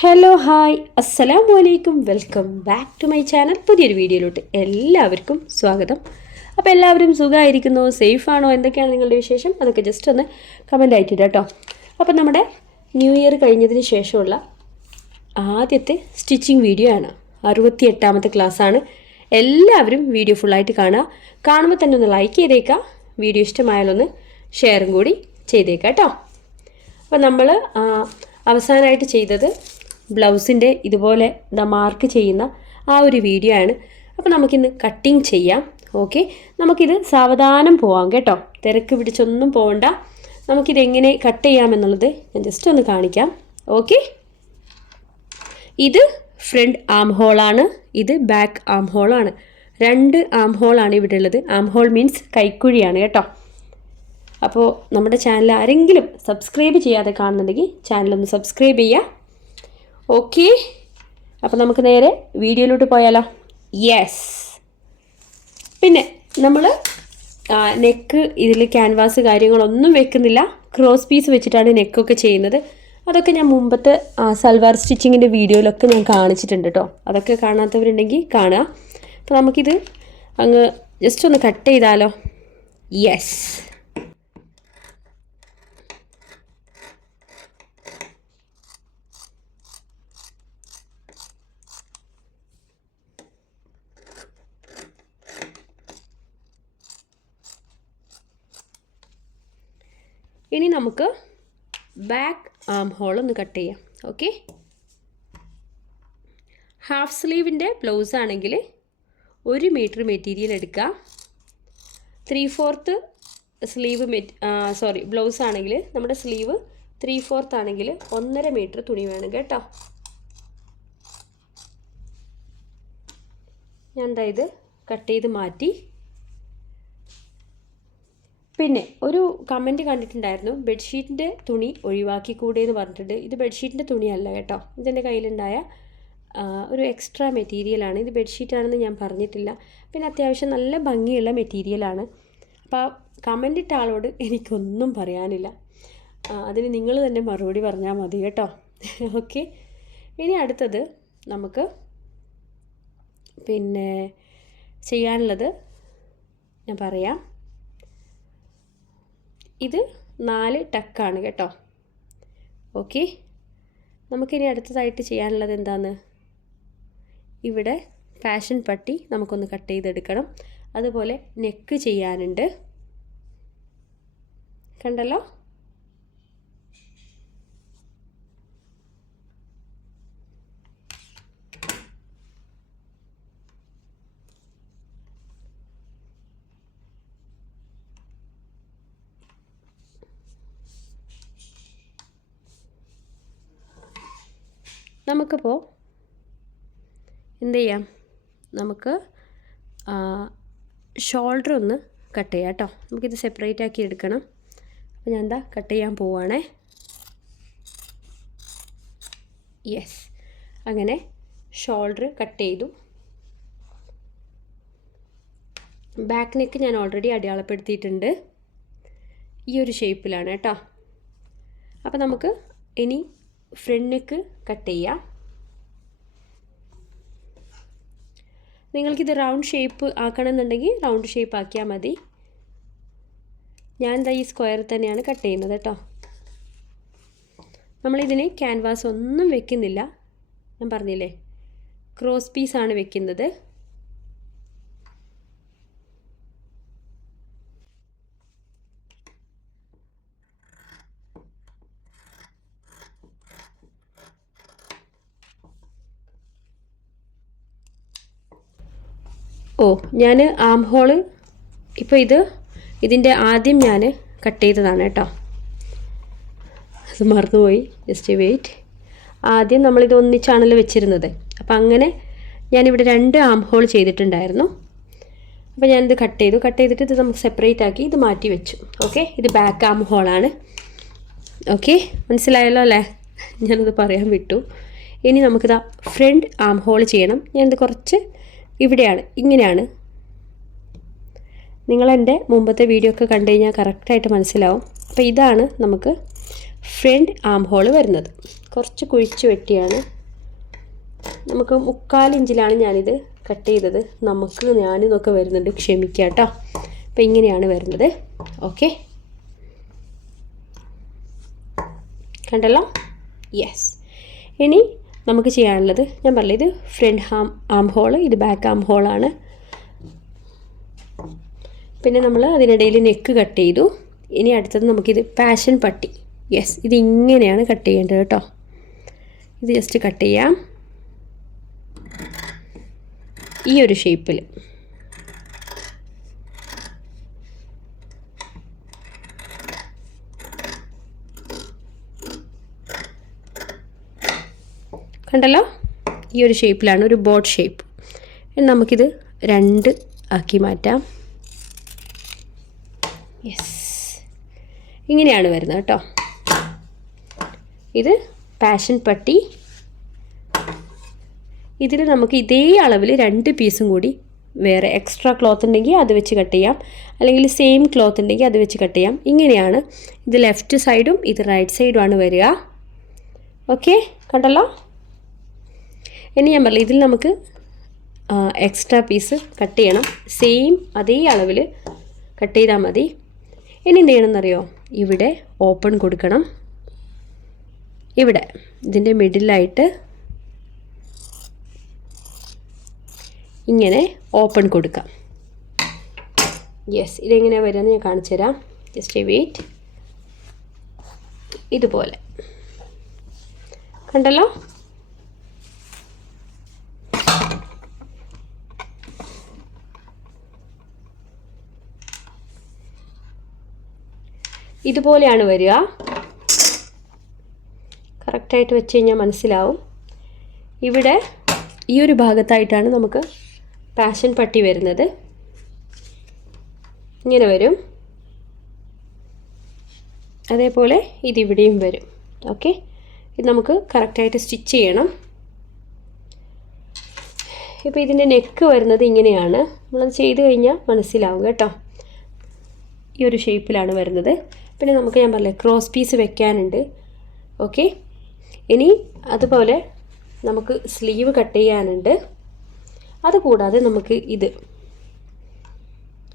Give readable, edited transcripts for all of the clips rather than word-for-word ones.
Hello hi അസ്സലാമു അലൈക്കും welcome back to my channel. പുതിയൊരു വീഡിയോയിലോട്ട് എല്ലാവർക്കും സ്വാഗതം. അപ്പോൾ എല്ലാവരും സുഖമായിരിക്കുന്നു, സേഫാണോ, എന്തൊക്കെയാണ് നിങ്ങളുടെ വിശേഷം? അതൊക്കെ ജസ്റ്റ് ഒന്ന് കമൻ്റ് ആയിട്ടിട്ട് കേട്ടോ. അപ്പോൾ നമ്മുടെ ന്യൂ ഇയർ കഴിഞ്ഞതിന് ശേഷമുള്ള ആദ്യത്തെ സ്റ്റിച്ചിങ് വീഡിയോ ആണ്. 68ാമത്തെ ക്ലാസ്സാണ്. എല്ലാവരും വീഡിയോ ഫുള്ളായിട്ട് കാണുമ്പോൾ തന്നെ ഒന്ന് ലൈക്ക് ചെയ്തേക്കാം. വീഡിയോ ഇഷ്ടമായാലൊന്ന് ഷെയറും കൂടി ചെയ്തേക്കാം കേട്ടോ. അപ്പോൾ നമ്മൾ അവസാനമായിട്ട് ചെയ്തത് ബ്ലൗസിൻ്റെ ഇതുപോലെ മാർക്ക് ചെയ്യുന്ന ആ ഒരു വീഡിയോ ആണ്. അപ്പോൾ നമുക്കിന്ന് കട്ടിങ് ചെയ്യാം. ഓക്കെ, നമുക്കിത് സാവധാനം പോവാം കേട്ടോ, തിരക്ക് പിടിച്ചൊന്നും പോകണ്ട. നമുക്കിതെങ്ങനെ കട്ട് ചെയ്യാമെന്നുള്ളത് ഞാൻ ജസ്റ്റ് ഒന്ന് കാണിക്കാം. ഓക്കെ, ഇത് ഫ്രണ്ട് ആം ഹോളാണ്, ഇത് ബാക്ക് ആം ഹോളാണ്. 2 ആം ഹോളാണ് ഇവിടെ ഉള്ളത്. ആം ഹോൾ മീൻസ് കൈക്കുഴിയാണ് കേട്ടോ. അപ്പോൾ നമ്മുടെ ചാനൽ ആരെങ്കിലും സബ്സ്ക്രൈബ് ചെയ്യാതെ കാണുന്നുണ്ടെങ്കിൽ ചാനലൊന്ന് സബ്സ്ക്രൈബ് ചെയ്യുക. ഓക്കെ, അപ്പോൾ നമുക്ക് നേരെ വീഡിയോയിലോട്ട് പോയാലോ. യെസ്, പിന്നെ നമ്മൾ നെക്ക് ഇതിൽ ക്യാൻവാസ് കാര്യങ്ങളൊന്നും വെക്കുന്നില്ല. ക്രോസ് പീസ് വെച്ചിട്ടാണ് നെക്കൊക്കെ ചെയ്യുന്നത്. അതൊക്കെ ഞാൻ മുമ്പത്തെ സൽവാർ സ്റ്റിച്ചിങ്ങിൻ്റെ വീഡിയോയിലൊക്കെ ഞാൻ കാണിച്ചിട്ടുണ്ട് കേട്ടോ. അതൊക്കെ കാണാത്തവരുണ്ടെങ്കിൽ കാണുക. അപ്പോൾ നമുക്കിത് അങ്ങ് ജസ്റ്റ് ഒന്ന് കട്ട് ചെയ്താലോ. യെസ്, ഇനി നമുക്ക് ബാക്ക് ആം ഹോൾ ഒന്ന് കട്ട് ചെയ്യാം. ഓക്കെ, ഹാഫ് സ്ലീവിൻ്റെ ബ്ലൗസ് ആണെങ്കിൽ 1 മീറ്റർ മെറ്റീരിയൽ എടുക്കുക. 3/4 സ്ലീവ് ബ്ലൗസ് ആണെങ്കിൽ നമ്മുടെ സ്ലീവ് 3/4 ആണെങ്കിൽ 1.5 മീറ്റർ തുണി വേണം കേട്ടോ. ഞാൻ ഇത് കട്ട് ചെയ്ത് മാറ്റി. പിന്നെ ഒരു കമൻറ്റ് കണ്ടിട്ടുണ്ടായിരുന്നു, ബെഡ്ഷീറ്റിൻ്റെ തുണി ഒഴിവാക്കിക്കൂടെ എന്ന് പറഞ്ഞിട്ടുണ്ട്. ഇത് ബെഡ്ഷീറ്റിൻ്റെ തുണിയല്ല കേട്ടോ, ഇതെൻ്റെ കയ്യിലുണ്ടായ ഒരു എക്സ്ട്രാ മെറ്റീരിയലാണ്. ഇത് ബെഡ്ഷീറ്റാണെന്ന് ഞാൻ പറഞ്ഞിട്ടില്ല. പിന്നെ അത്യാവശ്യം നല്ല ഭംഗിയുള്ള മെറ്റീരിയലാണ്. അപ്പോൾ ആ കമൻ്റ് ഇട്ട ആളോട് എനിക്കൊന്നും പറയാനില്ല, അതിന് നിങ്ങൾ തന്നെ മറുപടി പറഞ്ഞാൽ മതി കേട്ടോ. ഓക്കെ, ഇനി അടുത്തത് നമുക്ക് പിന്നെ ചെയ്യാനുള്ളത് ഞാൻ പറയാം. ഇത് 4 ടക്കാണ് കേട്ടോ. ഓക്കെ, നമുക്കിനി അടുത്തതായിട്ട് ചെയ്യാനുള്ളത് എന്താണ്, ഇവിടെ ഫാഷൻ പട്ടി നമുക്കൊന്ന് കട്ട് ചെയ്തെടുക്കണം. അതുപോലെ നെക്ക് ചെയ്യാനുണ്ട്, കണ്ടല്ലോ. നമുക്കിപ്പോൾ എന്ത് ചെയ്യാം, നമുക്ക് ഷോൾഡർ ഒന്ന് കട്ട് ചെയ്യാം കേട്ടോ. നമുക്കിത് സെപ്പറേറ്റ് ആക്കി എടുക്കണം. അപ്പോൾ ഞാൻ കട്ട് ചെയ്യാൻ പോവുകയാണേ. യെസ്, അങ്ങനെ ഷോൾഡർ കട്ട് ചെയ്തു. ബാക്ക് നെക്ക് ഞാൻ ഓൾറെഡി അടയാളപ്പെടുത്തിയിട്ടുണ്ട്. ഈ ഒരു ഷേപ്പിലാണ് കേട്ടോ. അപ്പോൾ നമുക്ക് ഇനി ഫ്രണ്ട് നെക്ക് കട്ട് ചെയ്യാം. നിങ്ങൾക്കിത് റൗണ്ട് ഷേപ്പ് ആക്കണമെന്നുണ്ടെങ്കിൽ റൗണ്ട് ഷേപ്പ് ആക്കിയാൽ മതി. ഞാൻ ഈ സ്ക്വയർ തന്നെയാണ് കട്ട് ചെയ്യുന്നത് കേട്ടോ. നമ്മളിതിന് ക്യാൻവാസ് ഒന്നും വെക്കുന്നില്ല, ഞാൻ പറഞ്ഞില്ലേ, ക്രോസ് പീസാണ് വെക്കുന്നത്. ഞാൻ ആം ഹോള് ഇപ്പോൾ ഇതിൻ്റെ ആദ്യം ഞാൻ കട്ട് ചെയ്തതാണ് കേട്ടോ, അത് മറന്നുപോയി. Just wait. ആദ്യം നമ്മളിത് ഒന്നിച്ചാണല്ലോ വെച്ചിരുന്നത്. അപ്പോൾ അങ്ങനെ ഞാനിവിടെ 2 ആം ഹോൾ ചെയ്തിട്ടുണ്ടായിരുന്നു. അപ്പോൾ ഞാനിത് കട്ട് ചെയ്തിട്ട് ഇത് നമുക്ക് സെപ്പറേറ്റ് ആക്കി ഇത് മാറ്റി വെച്ചു. ഓക്കെ, ഇത് ബാക്ക് ആം ഹോളാണ്. ഓക്കെ, മനസ്സിലായല്ലോ അല്ലേ? ഞാനത് പറയാൻ വിട്ടു. ഇനി നമുക്കിതാ ഫ്രണ്ട് ആം ഹോൾ ചെയ്യണം. ഞാനിത് കുറച്ച് ഇവിടെയാണ്, ഇങ്ങനെയാണ്. നിങ്ങളെൻ്റെ മുമ്പത്തെ വീഡിയോ ഒക്കെ കണ്ടു കഴിഞ്ഞാൽ കറക്റ്റായിട്ട് മനസ്സിലാവും. അപ്പോൾ ഇതാണ് നമുക്ക് ഫ്രണ്ട് ആം ഹോൾ വരുന്നത്. കുറച്ച് കുഴിച്ച് വെട്ടിയാണ്. നമുക്ക് 3/4 ഇഞ്ചിലാണ് ഞാനിത് കട്ട് ചെയ്തത്. ഞാനിതൊക്കെ വരുന്നുണ്ട്, ക്ഷമിക്കുക കേട്ടോ. അപ്പോൾ ഇങ്ങനെയാണ് വരുന്നത്. ഓക്കെ, കണ്ടല്ലോ? യെസ്. ഇനി നമുക്ക് ചെയ്യാനുള്ളത്, ഞാൻ പറഞ്ഞത് ഇത് ഫ്രണ്ട് ആം ഹോൾ, ഇത് ബാക്ക് ആം ഹോളാണ്. പിന്നെ നമ്മൾ അതിനിടയിൽ നെക്ക് കട്ട് ചെയ്തു. ഇനി അടുത്തത് നമുക്കിത് പാഷൻ പട്ടി. യെസ്, ഇതിങ്ങനെയാണ് കട്ട് ചെയ്യേണ്ടത് കേട്ടോ. ഇത് ജസ്റ്റ് കട്ട് ചെയ്യാം ഈ ഒരു ഷേപ്പിൽ. കണ്ടല്ലോ? ഈ ഒരു ഷേപ്പിലാണ്, ഒരു ബോട്ട് ഷേപ്പ്. നമുക്കിത് 2 ആക്കി മാറ്റാം. യെസ്, ഇങ്ങനെയാണ് വരുന്നത് കേട്ടോ. ഇത് പാഷൻ പട്ടി. ഇതിൽ നമുക്ക് ഇതേ അളവിൽ 2 പീസും കൂടി വേറെ എക്സ്ട്രാ ക്ലോത്ത് ഉണ്ടെങ്കിൽ അത് വെച്ച് കട്ട് ചെയ്യാം, അല്ലെങ്കിൽ സെയിം ക്ലോത്ത് ഉണ്ടെങ്കിൽ അത് വെച്ച് കട്ട് ചെയ്യാം. ഇങ്ങനെയാണ്. ഇത് ലെഫ്റ്റ് സൈഡും ഇത് റൈറ്റ് സൈഡുമാണ് വരിക. ഓക്കെ, കണ്ടല്ലോ? ഇനി ഞാൻ പറഞ്ഞില്ല, ഇതിൽ നമുക്ക് എക്സ്ട്രാ പീസ് കട്ട് ചെയ്യണം. സെയിം അതേ അളവിൽ കട്ട് ചെയ്താൽ മതി. ഇനി എന്ത് ചെയ്യണമെന്നറിയോ? ഇവിടെ ഓപ്പൺ കൊടുക്കണം. ഇവിടെ ഇതിൻ്റെ മിഡിലായിട്ട് ഇങ്ങനെ ഓപ്പൺ കൊടുക്കാം. യെസ്, ഇതെങ്ങനെ വരുമെന്ന് ഞാൻ കാണിച്ചു തരാം. Just wait. ഇതുപോലെ കണ്ടല്ലോ? ഇതുപോലെയാണ് വരിക. കറക്റ്റായിട്ട് വെച്ച് കഴിഞ്ഞാൽ മനസ്സിലാവും. ഇവിടെ ഈ ഒരു ഭാഗത്തായിട്ടാണ് നമുക്ക് പാഷൻ പട്ടി വരുന്നത്. ഇങ്ങനെ വരും. അതേപോലെ ഇതിവിടെയും വരും. ഓക്കെ, ഇത് നമുക്ക് കറക്റ്റായിട്ട് സ്റ്റിച്ച് ചെയ്യണം. ഇപ്പോൾ ഇതിൻ്റെ നെക്ക് വരുന്നത് ഇങ്ങനെയാണ്. നമ്മളത് ചെയ്ത് കഴിഞ്ഞാൽ മനസ്സിലാവും കേട്ടോ. ഈ ഒരു ഷേപ്പിലാണ് വരുന്നത്. പിന്നെ നമുക്ക്, ഞാൻ പറഞ്ഞില്ലേ, ക്രോസ് പീസ് വെക്കാനുണ്ട്. ഓക്കെ, ഇനി അതുപോലെ നമുക്ക് സ്ലീവ് കട്ട് ചെയ്യാനുണ്ട്. അതുകൂടാതെ നമുക്ക്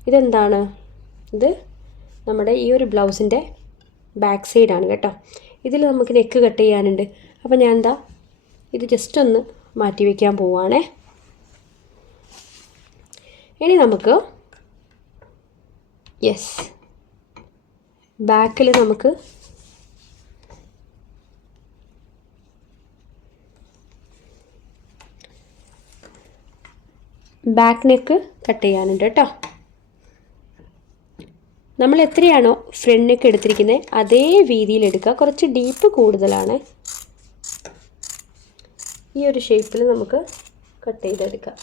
ഇതെന്താണ്? ഇത് നമ്മുടെ ഈ ഒരു ബ്ലൗസിൻ്റെ ബാക്ക് സൈഡാണ് കേട്ടോ. ഇതിൽ നമുക്ക് നെക്ക് കട്ട് ചെയ്യാനുണ്ട്. അപ്പോൾ ഞാൻ ഇത് ജസ്റ്റ് ഒന്ന് മാറ്റി വയ്ക്കാൻ പോവുകയാണേ. ഇനി നമുക്ക് യെസ്, ബാക്കിൽ നമുക്ക് ബാക്ക് നെക്ക് കട്ട് ചെയ്യാനുണ്ട് കേട്ടോ. നമ്മൾ എത്രയാണോ ഫ്രണ്ട് നെക്ക് എടുത്തിരിക്കുന്നത് അതേ വീതിയിൽ എടുക്കുക. കുറച്ച് ഡീപ്പ് കൂടുതലാണ്. ഈ ഒരു ഷേപ്പിൽ നമുക്ക് കട്ട് ചെയ്തെടുക്കാം.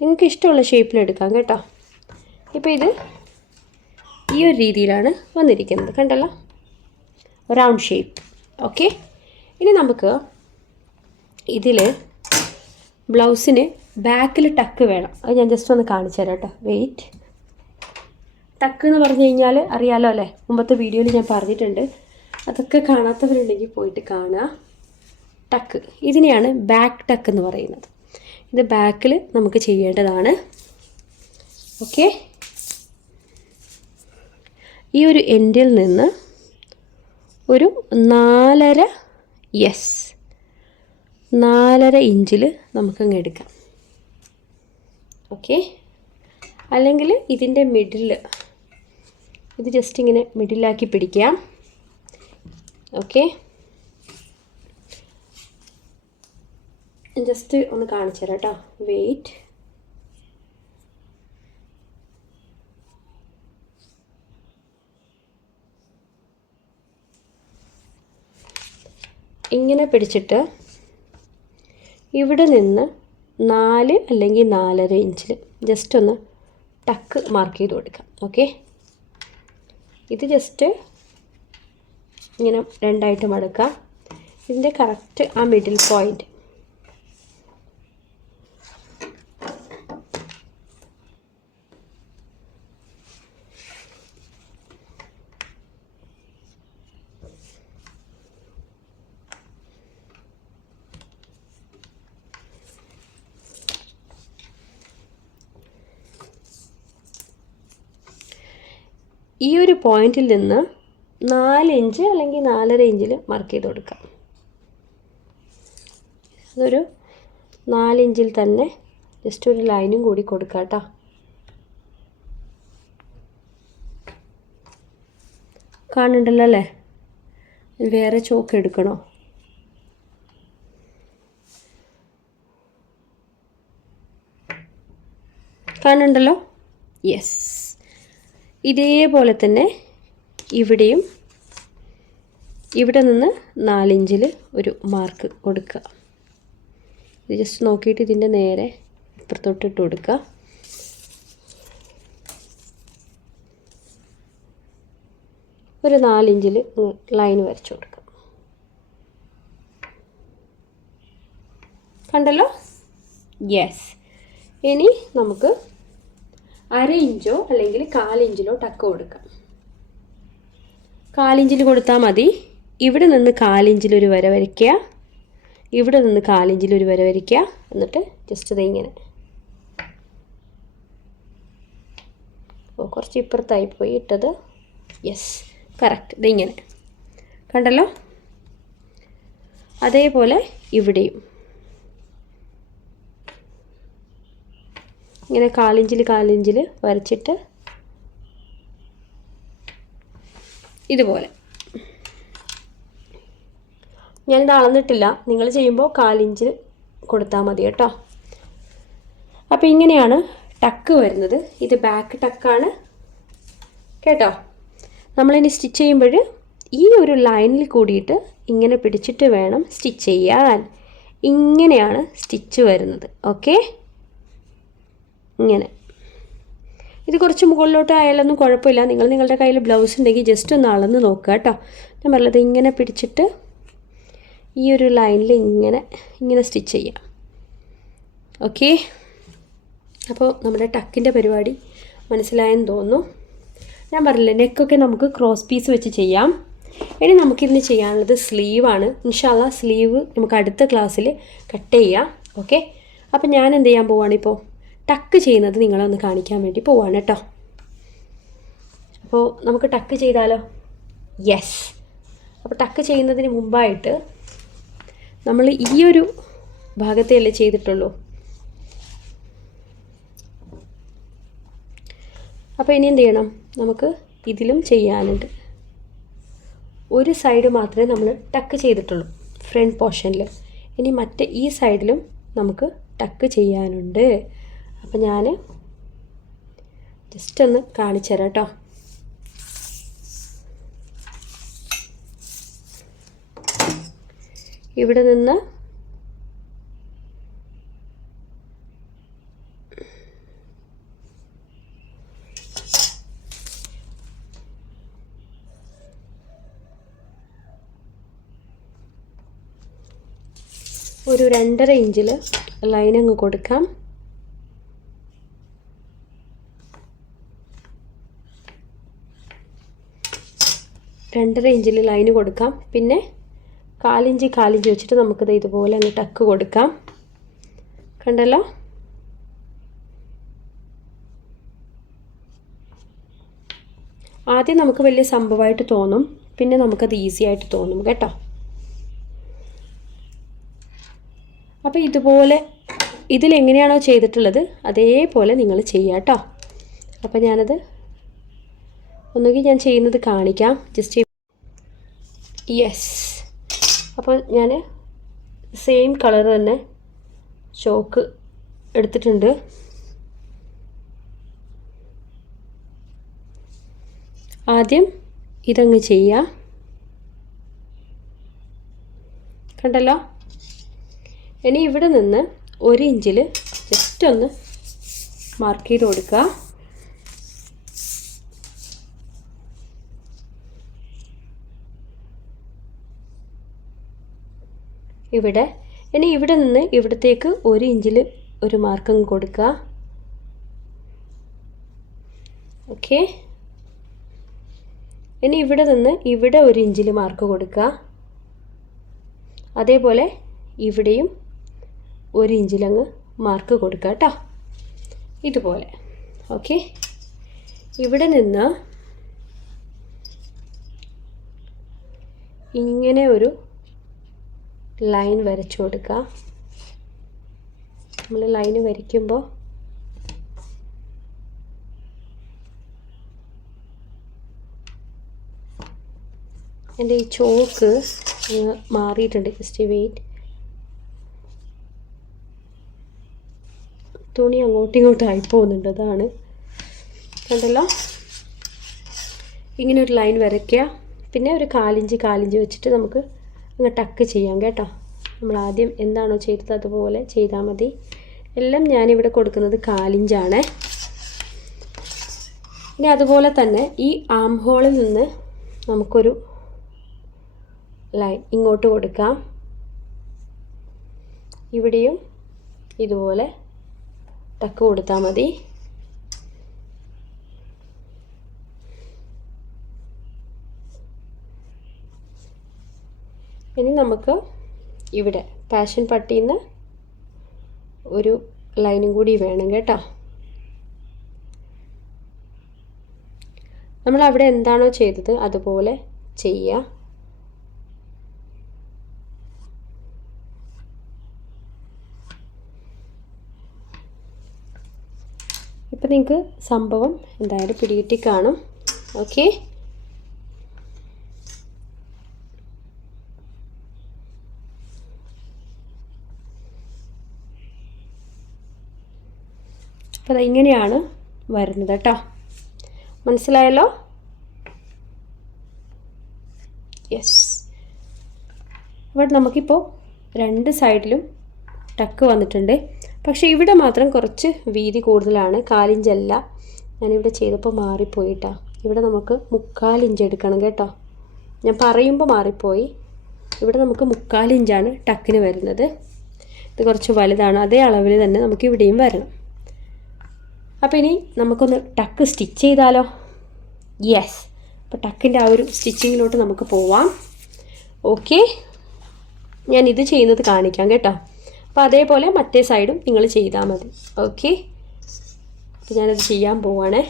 നിങ്ങൾക്ക് ഇഷ്ടമുള്ള ഷേപ്പിലെടുക്കാം കേട്ടോ. ഇപ്പോൾ ഇത് ഈ ഒരു രീതിയിലാണ് വന്നിരിക്കുന്നത്. കണ്ടല്ലോ? Round shape. ഓക്കെ, ഇനി നമുക്ക് ഇതിൽ ബ്ലൗസിന് ബാക്കിൽ ടക്ക് വേണം. അത് ഞാൻ ജസ്റ്റ് ഒന്ന് കാണിച്ചു തരാം കേട്ടോ. വെയിറ്റ്. ടക്ക് എന്ന് പറഞ്ഞു കഴിഞ്ഞാൽ അറിയാലോ അല്ലേ? മുമ്പത്തെ വീഡിയോയിൽ ഞാൻ പറഞ്ഞിട്ടുണ്ട്. അതൊക്കെ കാണാത്തവരുണ്ടെങ്കിൽ പോയിട്ട് കാണുക. ടക്ക്, ഇതിനെയാണ് ബാക്ക് ടക്ക് എന്ന് പറയുന്നത്. ഇത് ബാക്കിൽ നമുക്ക് ചെയ്യേണ്ടതാണ്. ഓക്കെ, ഈ ഒരു എൻഡിൽ നിന്ന് ഒരു 4.5 ഇഞ്ചിൽ നമുക്കങ്ങ് എടുക്കാം. ഓക്കെ, അല്ലെങ്കിൽ ഇതിൻ്റെ മിഡിൽ, ഇത് ജസ്റ്റ് ഇങ്ങനെ മിഡിലാക്കി പിടിക്കാം. ഓക്കെ, ജസ്റ്റ് ഒന്ന് കാണിച്ചു തരാം കേട്ടോ. വെയിറ്റ്. ഇങ്ങനെ പിടിച്ചിട്ട് ഇവിടെ നിന്ന് 4 അല്ലെങ്കിൽ 4.5 ഇഞ്ചിൽ ജസ്റ്റ് ഒന്ന് ടക്ക് മാർക്ക് ചെയ്ത് കൊടുക്കാം. ഓക്കെ, ഇത് ജസ്റ്റ് ഇങ്ങനെ 2ആയിട്ട് മടക്കാം. ഇതിൻ്റെ കറക്റ്റ് ആ മിഡിൽ പോയിൻ്റ് ഈ ഒരു പോയിന്റിൽ നിന്ന് 4 ഇഞ്ച് അല്ലെങ്കിൽ 4.5 ഇഞ്ചിൽ മാർക്ക് ചെയ്ത് കൊടുക്കാം. അതൊരു 4 ഇഞ്ചിൽ തന്നെ ജസ്റ്റ് ഒരു ലൈനും കൂടി കൊടുക്കാം കേട്ടോ. കാണുന്നുണ്ടല്ലോ അല്ലേ? വേറെ ചോക്ക് എടുക്കണോ? കാണുന്നുണ്ടല്ലോ? യെസ്. ഇതേപോലെ തന്നെ ഇവിടെയും ഇവിടെ നിന്ന് 4 ഇഞ്ചിൽ ഒരു മാർക്ക് കൊടുക്കുക. ഇത് ജസ്റ്റ് നോക്കിയിട്ട് ഇതിൻ്റെ നേരെ ഇപ്പുറത്തോട്ടിട്ട് കൊടുക്കുക. ഒരു 4 ഇഞ്ചിൽ ലൈൻ വരച്ചു കൊടുക്കുക. കണ്ടല്ലോ? യെസ്. ഇനി നമുക്ക് 1/2 ഇഞ്ചോ അല്ലെങ്കിൽ 1/4 ഇഞ്ചിലോ ടക്ക് കൊടുക്കാം. 1/4 ഇഞ്ചിൽ കൊടുത്താൽ മതി. ഇവിടെ നിന്ന് 1/4 ഇഞ്ചിൽ ഒരു വര വരയ്ക്കുക, ഇവിടെ നിന്ന് 1/4 ഇഞ്ചിൽ ഒരു വര വരയ്ക്കുക. എന്നിട്ട് ജസ്റ്റ് ഇത് ഇങ്ങനെ, കുറച്ച് ഇപ്പുറത്തായി പോയി ഇട്ടത്. Yes, correct. ഇതിങ്ങനെ കണ്ടല്ലോ? അതേപോലെ ഇവിടെയും ഇങ്ങനെ 1/4 ഇഞ്ചിൽ വരച്ചിട്ട് ഇതുപോലെ. ഞാനിത് അളന്നിട്ടില്ല, നിങ്ങൾ ചെയ്യുമ്പോൾ 1/4 ഇഞ്ച് കൊടുത്താൽ മതി കേട്ടോ. അപ്പോൾ ഇങ്ങനെയാണ് ടക്ക് വരുന്നത്. ഇത് ബാക്ക് ടക്കാണ് കേട്ടോ. നമ്മളിനി സ്റ്റിച്ച് ചെയ്യുമ്പോൾ ഈ ഒരു ലൈനിൽ കൂടിയിട്ട് ഇങ്ങനെ പിടിച്ചിട്ട് വേണം സ്റ്റിച്ച് ചെയ്യാൻ. ഇങ്ങനെയാണ് സ്റ്റിച്ച് വരുന്നത്. ഓക്കെ, ഇങ്ങനെ. ഇത് കുറച്ച് മുകളിലോട്ട് ആയാലൊന്നും കുഴപ്പമില്ല. നിങ്ങളുടെ കയ്യിൽ ബ്ലൗസ് ഉണ്ടെങ്കിൽ ജസ്റ്റ് ഒന്ന് അളന്ന് നോക്കുക കേട്ടോ. ഞാൻ പറഞ്ഞത് ഇങ്ങനെ പിടിച്ചിട്ട് ഈ ഒരു ലൈനിൽ ഇങ്ങനെ സ്റ്റിച്ച് ചെയ്യാം. ഓക്കെ, അപ്പോൾ നമ്മുടെ ടക്കിൻ്റെ പരിപാടി മനസ്സിലായെന്ന് തോന്നുന്നു. ഞാൻ പറഞ്ഞില്ലേ, നെക്കൊക്കെ നമുക്ക് ക്രോസ് പീസ് വെച്ച് ചെയ്യാം. ഇനി നമുക്കിതിന് ചെയ്യാനുള്ളത് സ്ലീവാണ്. ഇൻഷാല്ലാ സ്ലീവ് നമുക്ക് അടുത്ത ക്ലാസ്സിൽ കട്ട് ചെയ്യാം. ഓക്കെ, അപ്പോൾ ഞാൻ എന്ത് ചെയ്യാൻ പോവുകയാണ്, ഇപ്പോൾ ടക്ക് ചെയ്യുന്നത് നിങ്ങളൊന്ന് കാണിക്കാൻ വേണ്ടി പോവാണ് കേട്ടോ. അപ്പോൾ നമുക്ക് ടക്ക് ചെയ്താലോ? യെസ്. അപ്പോൾ ടക്ക് ചെയ്യുന്നതിന് മുമ്പായിട്ട് നമ്മൾ ഈ ഒരു ഭാഗത്തെയല്ലേ ചെയ്തിട്ടുള്ളൂ. അപ്പോൾ ഇനി എന്ത് ചെയ്യണം, നമുക്ക് ഇതിലും ചെയ്യാനുണ്ട്. ഒരു സൈഡ് മാത്രമേ നമ്മൾ ടക്ക് ചെയ്തിട്ടുള്ളൂ, ഫ്രണ്ട് പോർഷനിൽ. ഇനി മറ്റേ ഈ സൈഡിലും നമുക്ക് ടക്ക് ചെയ്യാനുണ്ട്. അപ്പോൾ ഞാൻ ജസ്റ്റ് ഒന്ന് കാണിച്ചു തരാം കേട്ടോ. ഇവിടെ നിന്ന് ഒരു 2.5 ഇഞ്ചിൽ ലൈൻ അങ്ങ് കൊടുക്കാം. രണ്ടര ഇഞ്ചിൽ ലൈന് കൊടുക്കാം. പിന്നെ 1/4 ഇഞ്ച് വെച്ചിട്ട് നമുക്കിത് ഇതുപോലെ അങ്ങ് ടക്ക് കൊടുക്കാം. കണ്ടല്ലോ? ആദ്യം നമുക്ക് വലിയ സംഭവമായിട്ട് തോന്നും, പിന്നെ നമുക്കത് ഈസി ആയിട്ട് തോന്നും കേട്ടോ. അപ്പോൾ ഇതുപോലെ ഇതിലെങ്ങനെയാണോ ചെയ്തിട്ടുള്ളത് അതേപോലെ നിങ്ങൾ ചെയ്യുക കേട്ടോ. അപ്പോൾ ഞാനത് ഒന്നുകിൽ ഞാൻ ചെയ്യുന്നത് കാണിക്കാം. Just yes. അപ്പോൾ ഞാൻ സെയിം കളർ തന്നെ ചോക്ക് എടുത്തിട്ടുണ്ട്. ആദ്യം ഇതങ്ങ് ചെയ്യുക. കണ്ടല്ലോ? ഇനി ഇവിടെ നിന്ന് 1 ഇഞ്ചിൽ ജസ്റ്റ് ഒന്ന് മാർക്ക് ചെയ്ത് കൊടുക്കുക. ഇവിടെ ഇനി ഇവിടെ നിന്ന് ഇവിടത്തേക്ക് 1 ഇഞ്ചിൽ ഒരു മാർക്കും കൊടുക്കുക. ഓക്കെ. ഇനി ഇവിടെ നിന്ന് ഇവിടെ 1 ഇഞ്ചിൽ മാർക്ക് കൊടുക്കുക. അതേപോലെ ഇവിടെയും 1 ഇഞ്ചിലങ്ങ് മാർക്ക് കൊടുക്കുക കേട്ടോ. ഇതുപോലെ. ഓക്കെ. ഇവിടെ നിന്ന് ഇങ്ങനെ ഒരു ലൈൻ വരച്ചു കൊടുക്കുക. നമ്മൾ ലൈൻ വരയ്ക്കുമ്പോൾ എൻ്റെ ഈ ചോക്ക് മാറിയിട്ടുണ്ട്. Just wait. തുണി അങ്ങോട്ടും ഇങ്ങോട്ടും ആയി പോകുന്നുണ്ട്. അതാണ് കണ്ടല്ലോ. ഇങ്ങനെ ഒരു ലൈൻ വരയ്ക്കുക. പിന്നെ ഒരു 1/4 ഇഞ്ച് വെച്ചിട്ട് നമുക്ക് അങ്ങ് ടക്ക് ചെയ്യാം കേട്ടോ. നമ്മൾ ആദ്യം എന്താണോ ചെയ്തത് അതുപോലെ ചെയ്താൽ മതി. എല്ലാം ഞാനിവിടെ കൊടുക്കുന്നത് 1/4 ഇഞ്ചാണ്. ഇനി അതുപോലെ തന്നെ ഈ ആം ഹോളിൽ നിന്ന് നമുക്കൊരു ലൈൻ ഇങ്ങോട്ട് കൊടുക്കാം. ഇവിടെയും ഇതുപോലെ ടക്ക് കൊടുത്താൽ മതി. ഇനി നമുക്ക് ഇവിടെ പാഷൻ പട്ടിയിൽ നിന്ന് ഒരു ലൈനും കൂടി വേണം കേട്ടോ. നമ്മൾ അവിടെ എന്താണോ ചെയ്തത് അതുപോലെ ചെയ്യുക. ഇപ്പം നിങ്ങൾക്ക് സംഭവം എന്തായാലും പിടികിട്ടി കാണും. ഓക്കെ, അപ്പോൾ ഇങ്ങനെയാണ് വരുന്നത് കേട്ടോ. മനസ്സിലായല്ലോ? യെസ്. ഇവിടെ നമുക്കിപ്പോൾ 2 സൈഡിലും ടക്ക് വന്നിട്ടുണ്ട്. പക്ഷേ ഇവിടെ മാത്രം കുറച്ച് വീതി കൂടുതലാണ്. 1/4 ഇഞ്ചല്ല, ഞാനിവിടെ ചെയ്തപ്പോൾ മാറിപ്പോയിട്ടാ. ഇവിടെ നമുക്ക് 3/4 ഇഞ്ച് എടുക്കണം കേട്ടോ. ഞാൻ പറയുമ്പോൾ മാറിപ്പോയി. ഇവിടെ നമുക്ക് 3/4 ഇഞ്ചാണ് ടക്കിന് വരുന്നത്. ഇത് കുറച്ച് വലുതാണ്. അതേ അളവിൽ തന്നെ നമുക്ക് ഇവിടെയും വരണം. അപ്പോൾ ഇനി നമുക്കൊന്ന് ടക്ക് സ്റ്റിച്ച് ചെയ്താലോ? യെസ്. അപ്പോൾ ടക്കിൻ്റെ ആ ഒരു സ്റ്റിച്ചിങ്ങിലോട്ട് നമുക്ക് പോവാം. ഓക്കെ, ഞാനിത് ചെയ്യുന്നത് കാണിക്കാം കേട്ടോ. അപ്പോൾ അതേപോലെ മറ്റേ സൈഡും നിങ്ങൾ ചെയ്താൽ മതി. ഓക്കെ, അപ്പോൾ ഞാനത് ചെയ്യാൻ പോവാണേ.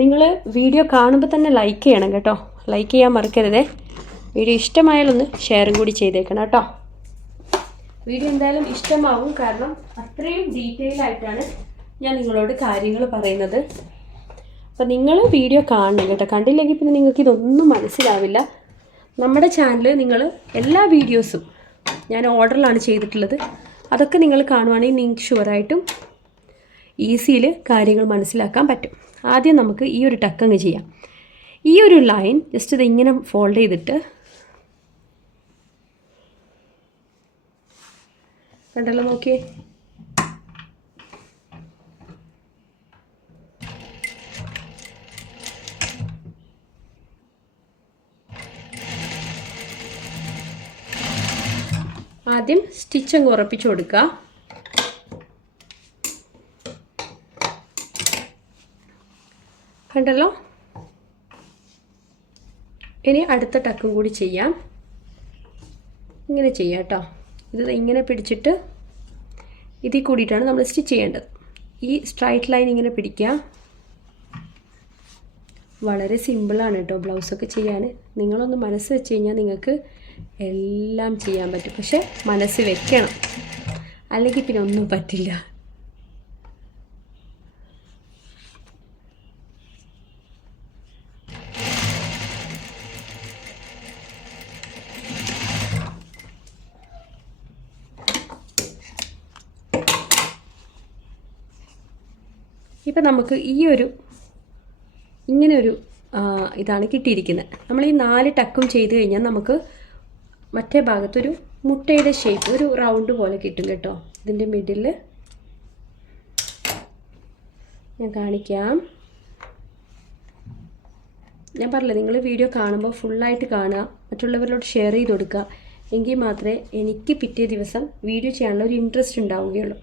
നിങ്ങൾ വീഡിയോ കാണുമ്പോൾ തന്നെ ലൈക്ക് ചെയ്യണം കേട്ടോ. ലൈക്ക് ചെയ്യാൻ മറക്കരുതേ. വീഡിയോ ഇഷ്ടമായാലൊന്ന് ഷെയറും കൂടി ചെയ്തേക്കണം കേട്ടോ. വീഡിയോ എന്തായാലും ഇഷ്ടമാവും, കാരണം അത്രയും ഡീറ്റെയിൽ ആയിട്ടാണ് ഞാൻ നിങ്ങളോട് കാര്യങ്ങൾ പറയുന്നത്. അപ്പോൾ നിങ്ങൾ വീഡിയോ കാണണം കേട്ടോ. കണ്ടില്ലെങ്കിൽ പിന്നെ നിങ്ങൾക്ക് ഇതൊന്നും മനസ്സിലാവില്ല. നമ്മുടെ ചാനൽ നിങ്ങൾ എല്ലാ വീഡിയോസും ഞാൻ ഓർഡറിലാണ് ചെയ്തിട്ടുള്ളത്. അതൊക്കെ നിങ്ങൾ കാണുവാണെങ്കിൽ നിങ്ങൾക്ക് ഷുവറായിട്ടും ഈസിയിൽ കാര്യങ്ങൾ മനസ്സിലാക്കാൻ പറ്റും. ആദ്യം നമുക്ക് ഈ ഒരു ടക്കങ്ങ് ചെയ്യാം. ഈ ഒരു ലൈൻ ജസ്റ്റ് ഇത് ഇങ്ങനെ ഫോൾഡ് ചെയ്തിട്ട് കണ്ടല്ലോ, നോക്കിയേ. ആദ്യം സ്റ്റിച്ച് അങ്ങ് ഉറപ്പിച്ചു കൊടുക്കുക. കണ്ടല്ലോ. ഇനി അടുത്ത ടക്കും കൂടി ചെയ്യാം. ഇങ്ങനെ ചെയ്യാം കേട്ടോ. ഇത് ഇങ്ങനെ പിടിച്ചിട്ട് ഇതിൽ കൂടിയിട്ടാണ് നമ്മൾ സ്റ്റിച്ച് ചെയ്യേണ്ടത്. ഈ സ്ട്രൈറ്റ് ലൈൻ ഇങ്ങനെ പിടിക്കുക. വളരെ സിമ്പിളാണ് കേട്ടോ ബ്ലൗസൊക്കെ ചെയ്യാൻ. നിങ്ങളൊന്ന് മനസ്സ് വെച്ച് കഴിഞ്ഞാൽ നിങ്ങൾക്ക് എല്ലാം ചെയ്യാൻ പറ്റും. പക്ഷെ മനസ്സ് വെക്കണം, അല്ലെങ്കിൽ പിന്നെ ഒന്നും പറ്റില്ല. ഇപ്പം നമുക്ക് ഇങ്ങനെയൊരു ഇതാണ് കിട്ടിയിരിക്കുന്നത്. നമ്മൾ ഈ 4 ടക്കും ചെയ്ത് കഴിഞ്ഞാൽ നമുക്ക് മറ്റേ ഭാഗത്തൊരു മുട്ടയുടെ ഷേപ്പ്, ഒരു റൗണ്ട് പോലെ കിട്ടും കേട്ടോ. ഇതിൻ്റെ മിഡിൽ ഞാൻ കാണിക്കാം. ഞാൻ പറഞ്ഞില്ല, നിങ്ങൾ വീഡിയോ കാണുമ്പോൾ ഫുള്ളായിട്ട് കാണുക, മറ്റുള്ളവരിലോട്ട് ഷെയർ ചെയ്ത് കൊടുക്കുക. എങ്കിൽ മാത്രമേ എനിക്ക് പിറ്റേ ദിവസം വീഡിയോ ചെയ്യാനുള്ള ഒരു ഇൻട്രസ്റ്റ് ഉണ്ടാവുകയുള്ളൂ.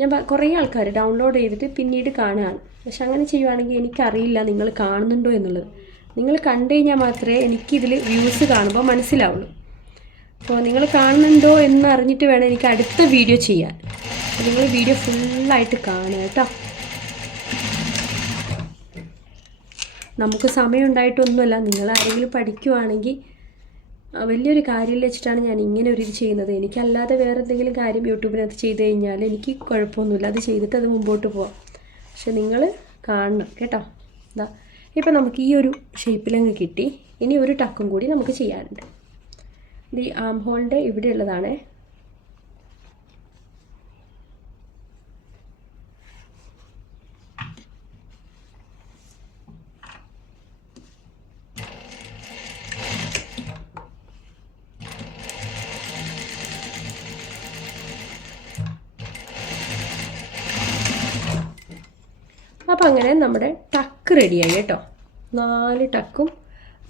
ഞാൻ കുറേ ആൾക്കാർ ഡൗൺലോഡ് ചെയ്തിട്ട് പിന്നീട് കാണുകയാണ്. പക്ഷെ അങ്ങനെ ചെയ്യുവാണെങ്കിൽ എനിക്കറിയില്ല നിങ്ങൾ കാണുന്നുണ്ടോ എന്നുള്ളത്. നിങ്ങൾ കണ്ടു കഴിഞ്ഞാൽ മാത്രമേ എനിക്കിതിൽ വ്യൂസ് കാണുമ്പോൾ മനസ്സിലാവുള്ളൂ. അപ്പോൾ നിങ്ങൾ കാണുന്നുണ്ടോ എന്ന് അറിഞ്ഞിട്ട് വേണം എനിക്ക് അടുത്ത വീഡിയോ ചെയ്യാൻ. നിങ്ങൾ വീഡിയോ ഫുള്ളായിട്ട് കാണുക കേട്ടോ. നമുക്ക് സമയം ഉണ്ടായിട്ടൊന്നുമല്ല, നിങ്ങൾ ആരെങ്കിലും പഠിക്കുവാണെങ്കിൽ വലിയൊരു കാര്യം വെച്ചിട്ടാണ് ഞാൻ ഇങ്ങനെ ഒരു ഇത് ചെയ്യുന്നത്. എനിക്കല്ലാതെ വേറെ എന്തെങ്കിലും കാര്യം യൂട്യൂബിനകത്ത് ചെയ്ത് കഴിഞ്ഞാൽ എനിക്ക് കുഴപ്പമൊന്നുമില്ല, അത് ചെയ്തിട്ട് അത് മുമ്പോട്ട് പോവാം. പക്ഷെ നിങ്ങൾ കാണണം കേട്ടോ. ഇതാ ഇപ്പം നമുക്ക് ഈ ഒരു ഷേപ്പിലങ്ങ് കിട്ടി. ഇനി ഒരു ടക്കും കൂടി നമുക്ക് ചെയ്യാനുണ്ട്. ഇത് ഈ ആം ഹോളിൻ്റെ ഇവിടെ ഉള്ളതാണേ. അപ്പോൾ അങ്ങനെ നമ്മുടെ ടക്ക് റെഡിയായി കേട്ടോ. 4 ടക്കും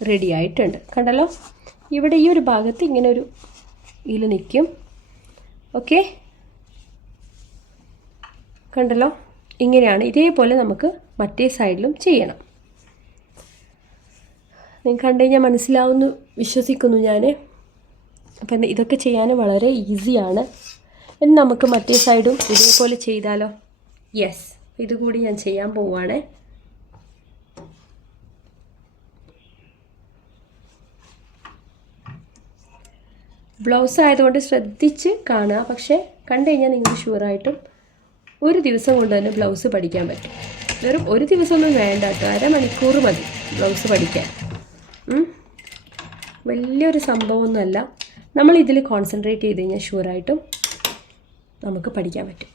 റെഡി ആയിട്ടുണ്ട്. കണ്ടല്ലോ, ഇവിടെ ഈ ഒരു ഭാഗത്ത് ഇങ്ങനെ ഒരു ഇതിൽ നിൽക്കും. ഓക്കെ, കണ്ടല്ലോ, ഇങ്ങനെയാണ്. ഇതേപോലെ നമുക്ക് മറ്റേ സൈഡിലും ചെയ്യണം. നിങ്ങൾക്ക് കണ്ടു കഴിഞ്ഞാൽ മനസ്സിലാവുമെന്ന് വിശ്വസിക്കുന്നു ഞാൻ. അപ്പം ഇതൊക്കെ ചെയ്യാൻ വളരെ ഈസിയാണ്. ഇനി നമുക്ക് മറ്റേ സൈഡും ഇതേപോലെ ചെയ്താലോ? യെസ്, ഇതുകൂടി ഞാൻ ചെയ്യാൻ പോവുകയാണ്. ബ്ലൗസ് ആയതുകൊണ്ട് ശ്രദ്ധിച്ച് കാണുക. പക്ഷേ കണ്ടു കഴിഞ്ഞാൽ നിങ്ങൾക്ക് ഷുവറായിട്ടും ഒരു ദിവസം കൊണ്ട് തന്നെ ബ്ലൗസ് പഠിക്കാൻ പറ്റും. വെറും ഒരു ദിവസമൊന്നും വേണ്ട കേട്ടോ, അരമണിക്കൂർ മതി ബ്ലൗസ് പഠിക്കാൻ. വലിയൊരു സംഭവമൊന്നുമല്ല. നമ്മളിതിൽ കോൺസെൻട്രേറ്റ് ചെയ്ത് കഴിഞ്ഞാൽ ഷുവറായിട്ടും നമുക്ക് പഠിക്കാൻ പറ്റും.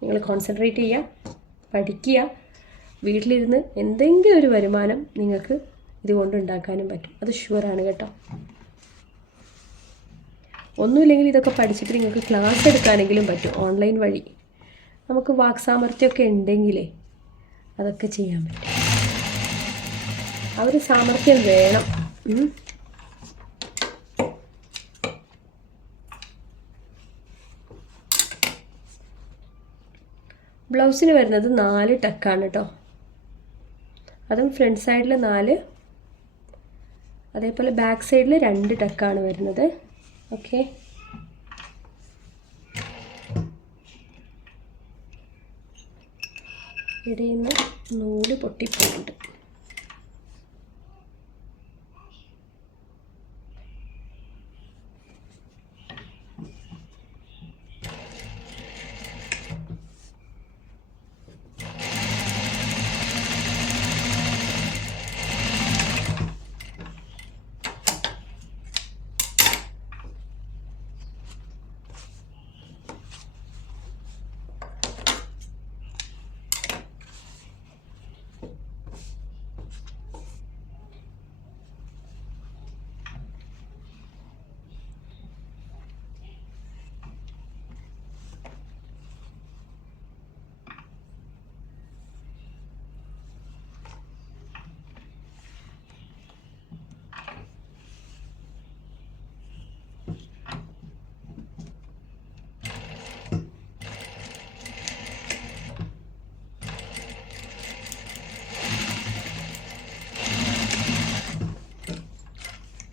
നിങ്ങൾ കോൺസെൻട്രേറ്റ് ചെയ്യുക, പഠിക്കുക. വീട്ടിലിരുന്ന് എന്തെങ്കിലും ഒരു വരുമാനം നിങ്ങൾക്ക് ഇതുകൊണ്ട് ഉണ്ടാക്കാനും പറ്റും, അത് ഷുവറാണ് കേട്ടോ. ഒന്നുമില്ലെങ്കിൽ ഇതൊക്കെ പഠിച്ചിട്ട് നിങ്ങൾക്ക് ക്ലാസ് എടുക്കാനെങ്കിലും പറ്റും ഓൺലൈൻ വഴി. നമുക്ക് വാക്സാമർത്ഥ്യമൊക്കെ ഉണ്ടെങ്കിലേ അതൊക്കെ ചെയ്യാൻ പറ്റും. ആ ഒരു സാമർഥ്യം വേണം. ബ്ലൗസിന് വരുന്നത് 4 ടക്കാണ് കേട്ടോ. അതും ഫ്രണ്ട് സൈഡിൽ 4, അതേപോലെ ബാക്ക് സൈഡിൽ 2 ടക്കാണ് വരുന്നത്. ഓക്കെ, ഇടയിൽ നിന്ന് നൂല് പൊട്ടിപ്പോയിട്ടുണ്ട്.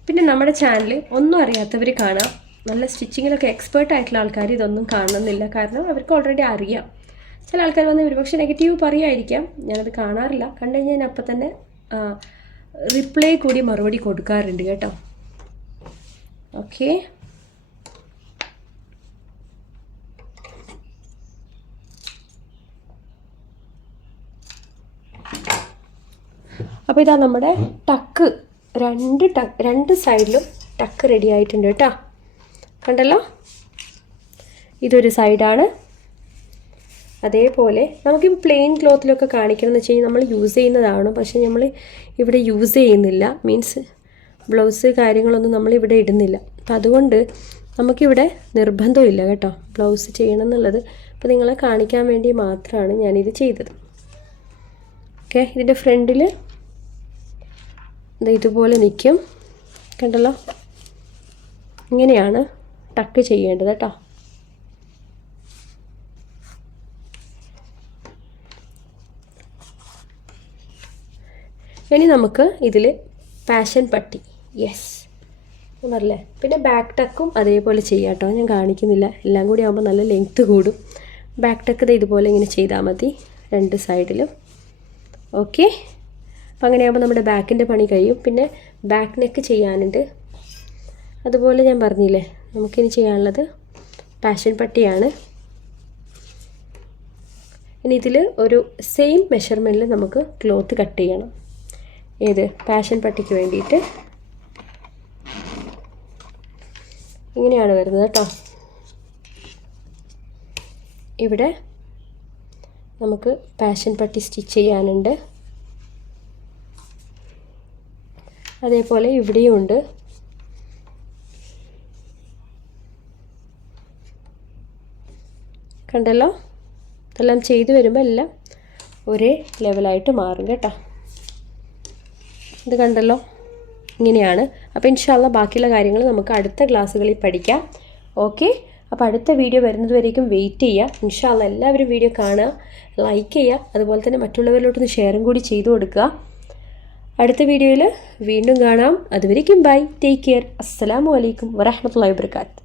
പിന്നെ നമ്മുടെ ചാനൽ ഒന്നും അറിയാത്തവർ കാണാം. നല്ല സ്റ്റിച്ചിങ്ങിലൊക്കെ എക്സ്പേർട്ട് ആയിട്ടുള്ള ആൾക്കാർ ഇതൊന്നും കാണണമെന്നില്ല, കാരണം അവർക്ക് ഓൾറെഡി അറിയാം. ചില ആൾക്കാർ വന്ന് ഒരുപക്ഷെ നെഗറ്റീവ് പറയുമായിരിക്കാം, ഞാനത് കാണാറില്ല. കണ്ടു കഴിഞ്ഞാൽ ഞാൻ അപ്പം തന്നെ റിപ്ലൈ കൂടി മറുപടി കൊടുക്കാറുണ്ട് കേട്ടോ. ഓക്കെ, അപ്പോൾ ഇതാ നമ്മുടെ ടക്ക്, 2 സൈഡിലും ടക്ക് റെഡി ആയിട്ടുണ്ട് കേട്ടോ. കണ്ടല്ലോ, ഇതൊരു സൈഡാണ്. അതേപോലെ നമുക്ക് പ്ലെയിൻ ക്ലോത്തിലൊക്കെ കാണിക്കണമെന്ന് വെച്ച് കഴിഞ്ഞാൽ നമ്മൾ യൂസ് ചെയ്യുന്നതാണ്, പക്ഷേ നമ്മൾ ഇവിടെ യൂസ് ചെയ്യുന്നില്ല. മീൻസ് ബ്ലൗസ് കാര്യങ്ങളൊന്നും നമ്മളിവിടെ ഇടുന്നില്ല. അപ്പം അതുകൊണ്ട് നമുക്കിവിടെ നിർബന്ധമില്ല കേട്ടോ ബ്ലൗസ് ചെയ്യണം എന്നുള്ളത്. അപ്പോൾ നിങ്ങളെ കാണിക്കാൻ വേണ്ടി മാത്രമാണ് ഞാനിത് ചെയ്തത്. ഓക്കെ, ഇതിൻ്റെ ഫ്രണ്ടിൽ ഇതുപോലെ നിൽക്കും. കണ്ടല്ലോ, ഇങ്ങനെയാണ് ടക്ക് ചെയ്യേണ്ടത് കേട്ടോ. ഇനി നമുക്ക് ഇതിൽ പാഷൻ പട്ടി, യെസ്, പറഞ്ഞില്ലേ. പിന്നെ ബാക്ക് ടക്കും അതേപോലെ ചെയ്യാം കേട്ടോ, ഞാൻ കാണിക്കുന്നില്ല, എല്ലാം കൂടി ആകുമ്പോൾ നല്ല ലെങ്ത്ത് കൂടും. ബാക്ക് ടക്ക് ഇതുപോലെ ഇങ്ങനെ ചെയ്താൽ മതി 2 സൈഡിലും. ഓക്കെ, അപ്പോൾ അങ്ങനെയാകുമ്പോൾ നമ്മുടെ ബാക്കിൻ്റെ പണി കഴിയും. പിന്നെ ബാക്ക് നെക്ക് ചെയ്യാനുണ്ട്. അതുപോലെ ഞാൻ പറഞ്ഞില്ലേ, നമുക്കിനി ചെയ്യാനുള്ളത് പാഷൻ പട്ടിയാണ്. ഇനി ഇതിൽ ഒരു സെയിം മെഷർമെൻറ്റിൽ നമുക്ക് ക്ലോത്ത് കട്ട് ചെയ്യണം. ഏത് പാഷൻ പട്ടിക്ക് വേണ്ടിയിട്ട് ഇങ്ങനെയാണ് വരുന്നത് കേട്ടോ. ഇവിടെ നമുക്ക് പാഷൻ പട്ടി സ്റ്റിച്ച് ചെയ്യാനുണ്ട്. അതേപോലെ ഇവിടെയും ഉണ്ട്. കണ്ടല്ലോ, ഇതെല്ലാം ചെയ്ത് വരുമ്പോൾ എല്ലാം ഒരേ ലെവലായിട്ട് മാറും കേട്ടോ. ഇത് കണ്ടല്ലോ, ഇങ്ങനെയാണ്. അപ്പോൾ ഇൻഷാല്ല ബാക്കിയുള്ള കാര്യങ്ങൾ നമുക്ക് അടുത്ത ക്ലാസ്സുകളിൽ പഠിക്കാം. ഓക്കെ, അപ്പോൾ അടുത്ത വീഡിയോ വരുന്നത് വരേക്കും വെയിറ്റ് ചെയ്യുക. ഇൻഷാല്ല എല്ലാവരും വീഡിയോ കാണുക, ലൈക്ക് ചെയ്യുക, അതുപോലെ തന്നെ മറ്റുള്ളവരിലോട്ടൊന്ന് ഷെയറും കൂടി ചെയ്തു കൊടുക്കുക. അടുത്ത വീഡിയോയിൽ വീണ്ടും കാണാം. അതുവരേക്കും ബൈ, ടേക്ക് കെയർ. അസ്സലാമു അലൈക്കും വറഹ്മത്തുള്ളാഹി വബറകാതുഹു.